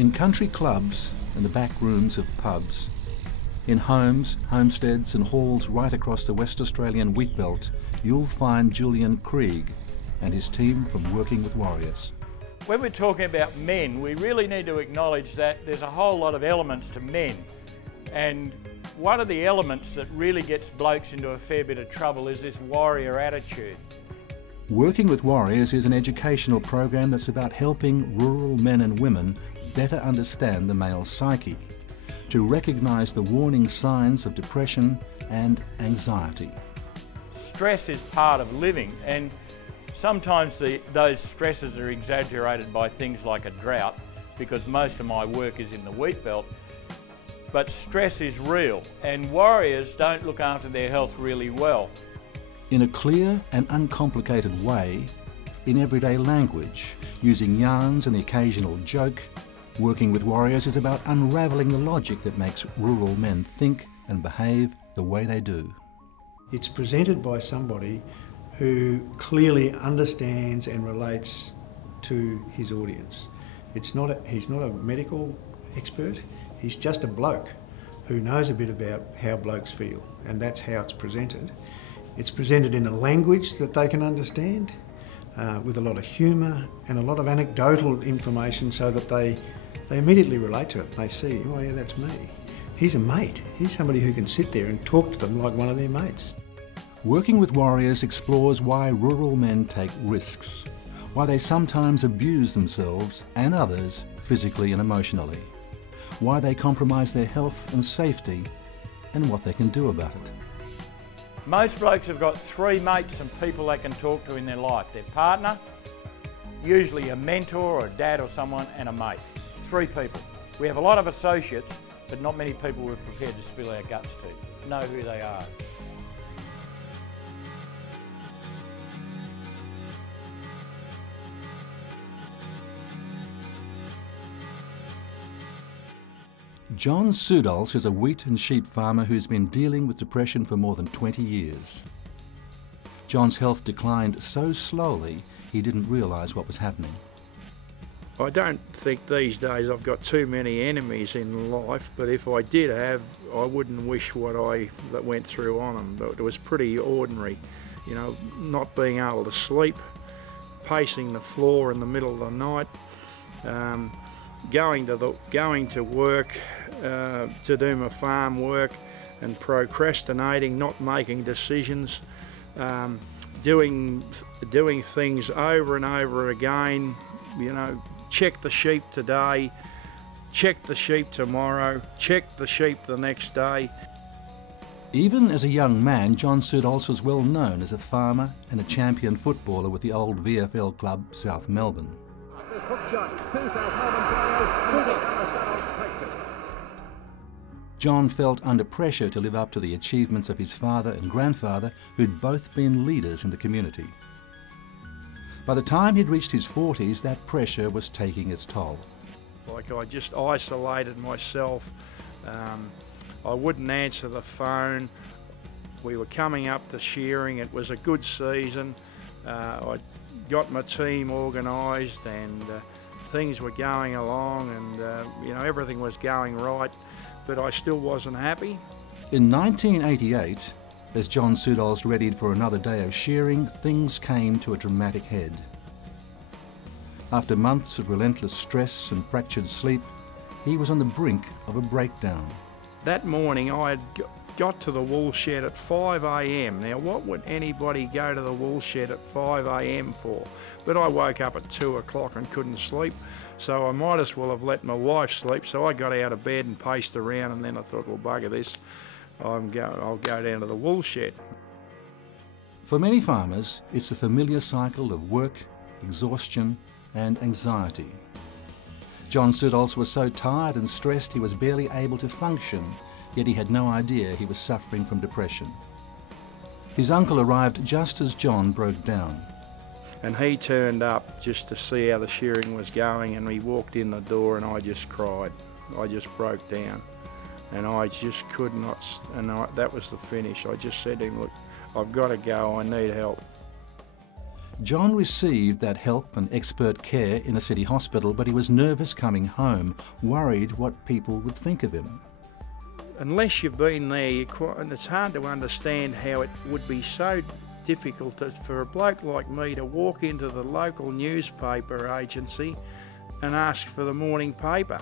In country clubs and the back rooms of pubs, in homes, homesteads and halls right across the West Australian wheat belt, you'll find Julian Krieg and his team from Working with Warriors. When we're talking about men, we really need to acknowledge that there's a whole lot of elements to men. And one of the elements that really gets blokes into a fair bit of trouble is this warrior attitude. Working with Warriors is an educational program that's about helping rural men and women better understand the male psyche, to recognise the warning signs of depression and anxiety. Stress is part of living, and sometimes those stresses are exaggerated by things like a drought, because most of my work is in the wheat belt. But stress is real, and warriors don't look after their health really well. In a clear and uncomplicated way, in everyday language, using yarns and the occasional joke, Working with Warriors is about unravelling the logic that makes rural men think and behave the way they do. It's presented by somebody who clearly understands and relates to his audience. He's not a medical expert, he's just a bloke who knows a bit about how blokes feel, and that's how it's presented. It's presented in a language that they can understand, with a lot of humour and a lot of anecdotal information so that they immediately relate to it. They see, oh yeah, that's me. He's a mate. He's somebody who can sit there and talk to them like one of their mates. Working with Warriors explores why rural men take risks, why they sometimes abuse themselves and others physically and emotionally, why they compromise their health and safety, and what they can do about it. Most blokes have got three mates and people they can talk to in their life. Their partner, usually a mentor or a dad or someone, and a mate. Three people. We have a lot of associates, but not many people we're prepared to spill our guts to, know who they are. John Soudals is a wheat and sheep farmer who's been dealing with depression for more than 20 years. John's health declined so slowly he didn't realise what was happening. I don't think these days I've got too many enemies in life, but if I did have, I wouldn't wish what I went through on them. But it was pretty ordinary, you know, not being able to sleep, pacing the floor in the middle of the night, going to work to do my farm work and procrastinating, not making decisions, doing things over and over again, you know, check the sheep today, check the sheep tomorrow, check the sheep the next day. Even as a young man, John Soudals was well known as a farmer and a champion footballer with the old VFL club South Melbourne. John felt under pressure to live up to the achievements of his father and grandfather, who'd both been leaders in the community. By the time he'd reached his 40s, that pressure was taking its toll. Like, I just isolated myself. I wouldn't answer the phone. We were coming up to shearing. It was a good season. I got my team organised and things were going along, and you know, everything was going right, but I still wasn't happy. In 1988, as John Soudals readied for another day of shearing, things came to a dramatic head. After months of relentless stress and fractured sleep, he was on the brink of a breakdown. That morning I had got to the wool shed at 5 a.m. Now, what would anybody go to the wool shed at 5 a.m. for? But I woke up at 2 o'clock and couldn't sleep, so I might as well have let my wife sleep. So I got out of bed and paced around, and then I thought, well, bugger this, I'll go down to the wool shed. For many farmers, it's a familiar cycle of work, exhaustion and anxiety. John Soudals was so tired and stressed he was barely able to function, yet he had no idea he was suffering from depression. His uncle arrived just as John broke down. And he turned up just to see how the shearing was going, and he walked in the door and I just cried. I just broke down and I just could not, and that was the finish. I just said to him, look, I've got to go, I need help. John received that help and expert care in a city hospital, but he was nervous coming home, worried what people would think of him. Unless you've been there, and it's hard to understand how it would be so difficult for a bloke like me to walk into the local newspaper agency and ask for the morning paper.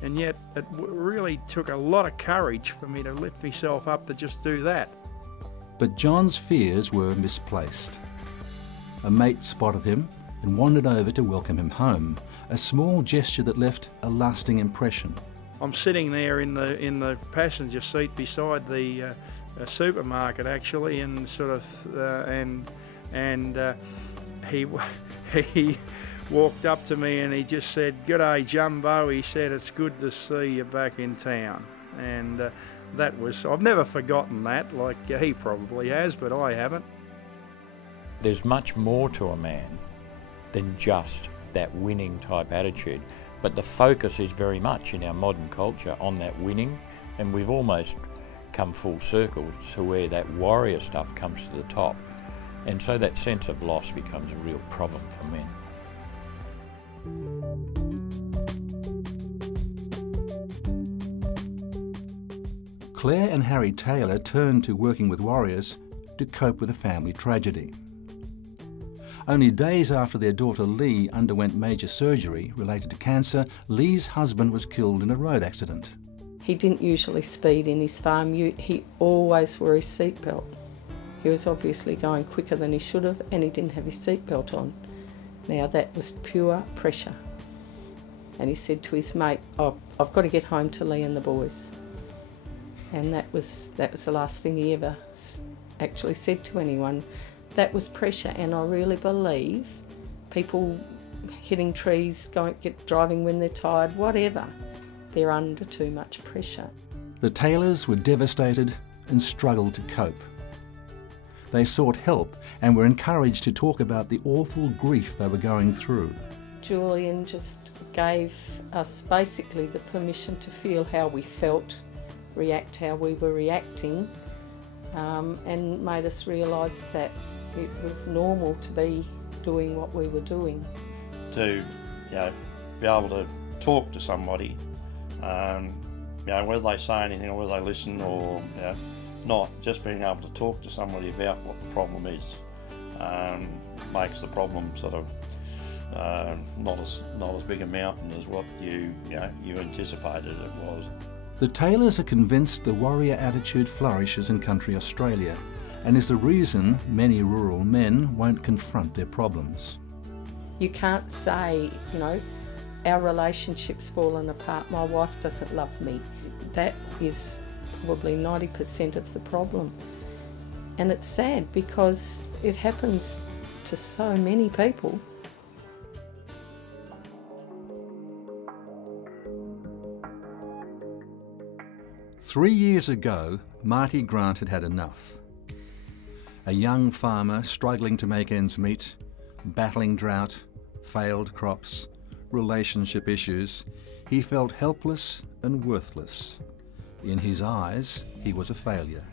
And yet it really took a lot of courage for me to lift myself up to just do that. But John's fears were misplaced. A mate spotted him and wandered over to welcome him home, a small gesture that left a lasting impression. I'm sitting there in the passenger seat beside the supermarket actually, and sort of he walked up to me and he just said, "G'day Jumbo," he said, "it's good to see you back in town." And that was, I've never forgotten that, like he probably has, but I haven't. There's much more to a man than just that winning type attitude, but the focus is very much in our modern culture on that winning, and we've almost come full circle to where that warrior stuff comes to the top, and so that sense of loss becomes a real problem for men. Claire and Harry Taylor turned to working with warriors to cope with a family tragedy. Only days after their daughter Lee underwent major surgery related to cancer, Lee's husband was killed in a road accident. He didn't usually speed in his farm ute, he always wore his seatbelt. He was obviously going quicker than he should have, and he didn't have his seatbelt on. Now that was pure pressure. And he said to his mate, "Oh, I've got to get home to Lee and the boys." And that was the last thing he ever actually said to anyone. That was pressure, and I really believe people hitting trees, driving when they're tired, whatever, they're under too much pressure. The Taylors were devastated and struggled to cope. They sought help and were encouraged to talk about the awful grief they were going through. Julian just gave us basically the permission to feel how we felt, react how we were reacting, and made us realise that it was normal to be doing what we were doing. To be able to talk to somebody, whether they say anything or whether they listen or not, just being able to talk to somebody about what the problem is makes the problem sort of not as big a mountain as what you anticipated it was. The Taylors are convinced the warrior attitude flourishes in country Australia and is the reason many rural men won't confront their problems. You can't say, our relationship's fallen apart, my wife doesn't love me. That is probably 90% of the problem. And it's sad because it happens to so many people. Three years ago, Marty Grant had had enough. A young farmer struggling to make ends meet, battling drought, failed crops, relationship issues, he felt helpless and worthless. In his eyes, he was a failure.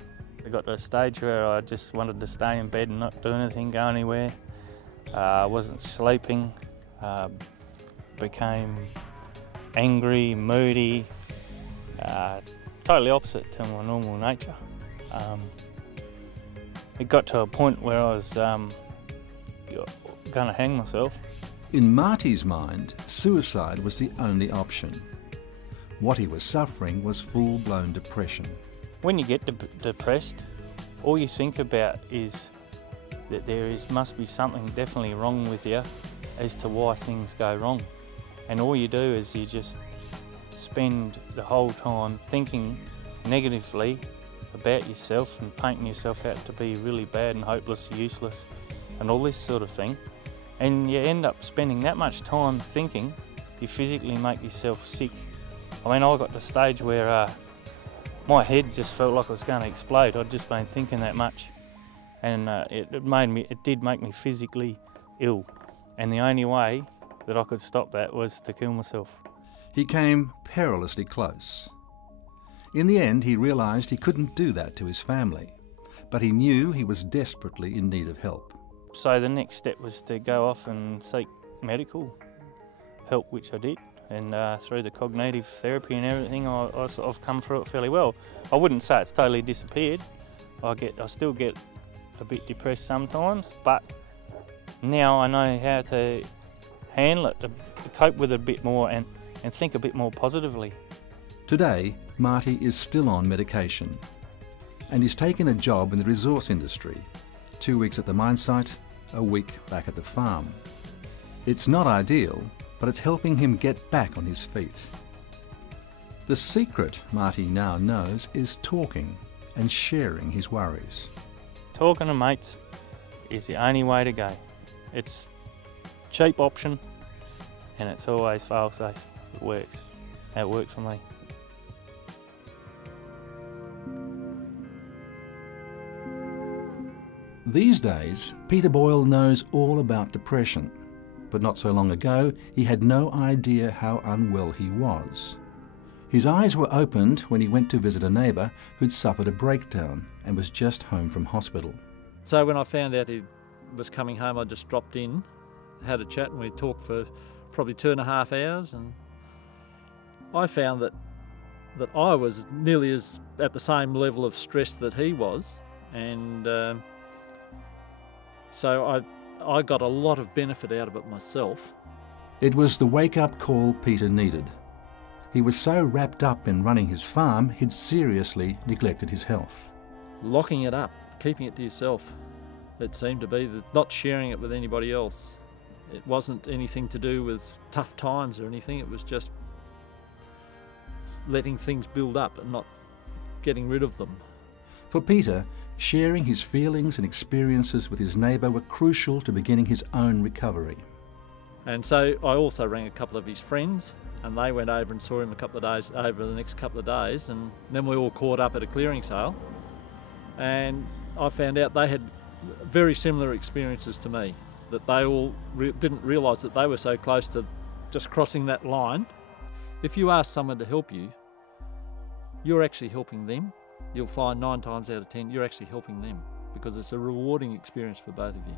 I got to a stage where I just wanted to stay in bed and not do anything, go anywhere. I wasn't sleeping, became angry, moody, totally opposite to my normal nature. It got to a point where I was going to hang myself. In Marty's mind, suicide was the only option. What he was suffering was full-blown depression. When you get depressed, all you think about is that must be something definitely wrong with you as to why things go wrong. And all you do is you just spend the whole time thinking negatively about yourself and painting yourself out to be really bad and hopeless, useless, and all this sort of thing. And you end up spending that much time thinking, you physically make yourself sick. I mean, I got to a stage where my head just felt like it was going to explode. I'd just been thinking that much, and it did make me physically ill. And the only way that I could stop that was to kill myself. He came perilously close. In the end, he realised he couldn't do that to his family, but he knew he was desperately in need of help. So the next step was to go off and seek medical help, which I did, and through the cognitive therapy and everything, I've come through it fairly well. I wouldn't say it's totally disappeared. I still get a bit depressed sometimes, but now I know how to handle it, to cope with it a bit more and think a bit more positively. Today, Marty is still on medication, and he's taken a job in the resource industry, 2 weeks at the mine site, a week back at the farm. It's not ideal, but it's helping him get back on his feet. The secret, Marty now knows, is talking and sharing his worries. Talking to mates is the only way to go. It's a cheap option and it's always fail safe. It works. It works for me. These days, Peter Boyle knows all about depression, but not so long ago he had no idea how unwell he was. His eyes were opened when he went to visit a neighbour who'd suffered a breakdown and was just home from hospital. So when I found out he was coming home, I just dropped in, had a chat, and we talked for probably 2.5 hours, and I found that I was nearly as at the same level of stress that he was, and so I got a lot of benefit out of it myself. It was the wake-up call Peter needed. He was so wrapped up in running his farm, he'd seriously neglected his health. Locking it up, keeping it to yourself, it seemed to be, not sharing it with anybody else. It wasn't anything to do with tough times or anything, it was just letting things build up and not getting rid of them. For Peter, sharing his feelings and experiences with his neighbour were crucial to beginning his own recovery. And so I also rang a couple of his friends, and they went over and saw him over the next couple of days, and then we all caught up at a clearing sale, and I found out they had very similar experiences to me, that they all didn't realise that they were so close to just crossing that line. If you ask someone to help you, you're actually helping them. You'll find 9 times out of 10 you're actually helping them, because it's a rewarding experience for both of you.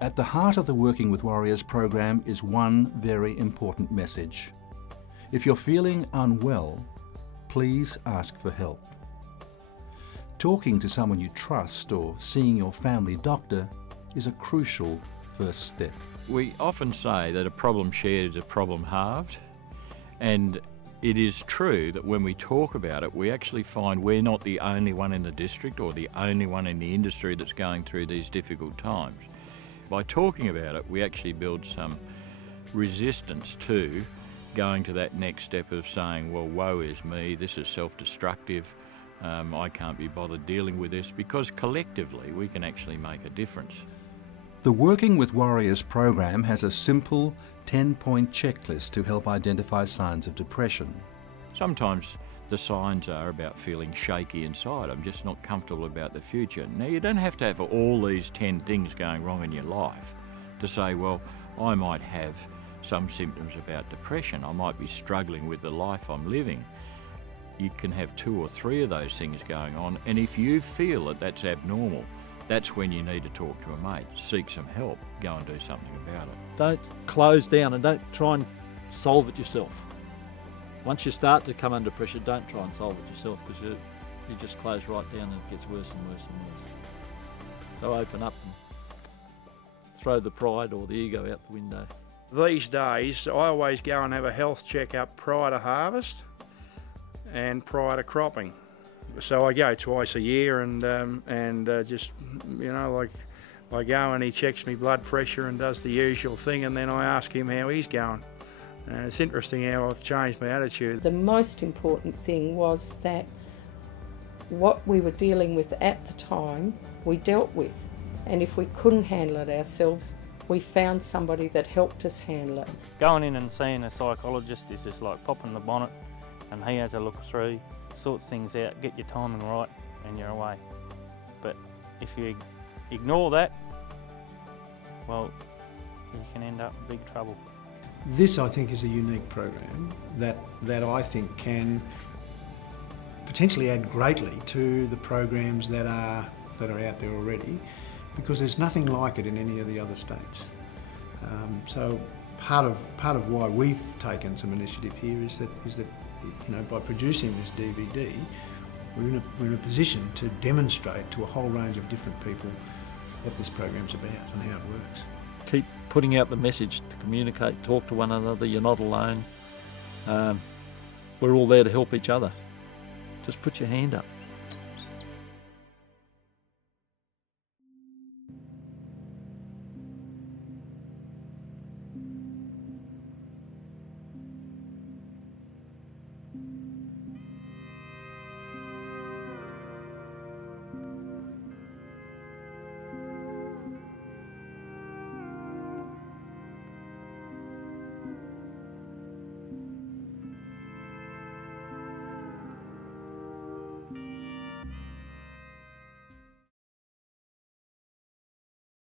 At the heart of the Working with Warriors program is one very important message. If you're feeling unwell, please ask for help. Talking to someone you trust or seeing your family doctor is a crucial first step. We often say that a problem shared is a problem halved, and it is true that when we talk about it, we actually find we're not the only one in the district or the only one in the industry that's going through these difficult times. By talking about it, we actually build some resistance to going to that next step of saying, well, woe is me, this is self-destructive, I can't be bothered dealing with this, because collectively we can actually make a difference. The Working with Warriors program has a simple 10-point checklist to help identify signs of depression. Sometimes the signs are about feeling shaky inside. I'm just not comfortable about the future. Now, you don't have to have all these 10 things going wrong in your life to say, well, I might have some symptoms about depression. I might be struggling with the life I'm living. You can have 2 or 3 of those things going on, and if you feel that that's abnormal, that's when you need to talk to a mate, seek some help, go and do something about it. Don't close down and don't try and solve it yourself. Once you start to come under pressure, don't try and solve it yourself, because you just close right down and it gets worse and worse and worse. So open up and throw the pride or the ego out the window. These days, I always go and have a health check-up prior to harvest and prior to cropping. So I go twice a year and just, you know, like I go and he checks me blood pressure and does the usual thing, and then I ask him how he's going. And it's interesting how I've changed my attitude. The most important thing was that what we were dealing with at the time, we dealt with. And if we couldn't handle it ourselves, we found somebody that helped us handle it. Going in and seeing a psychologist is just like popping the bonnet, and he has a look through, sorts things out, get your timing right, and you're away. But if you ignore that, well, you can end up in big trouble. This, I think, is a unique program that I think can potentially add greatly to the programs that are out there already, because there's nothing like it in any of the other states. So part of why we've taken some initiative here is that you know, by producing this DVD, we're in a position to demonstrate to a whole range of different people what this program's about and how it works. Keep putting out the message to communicate, talk to one another. You're not alone. We're all there to help each other. Just put your hand up.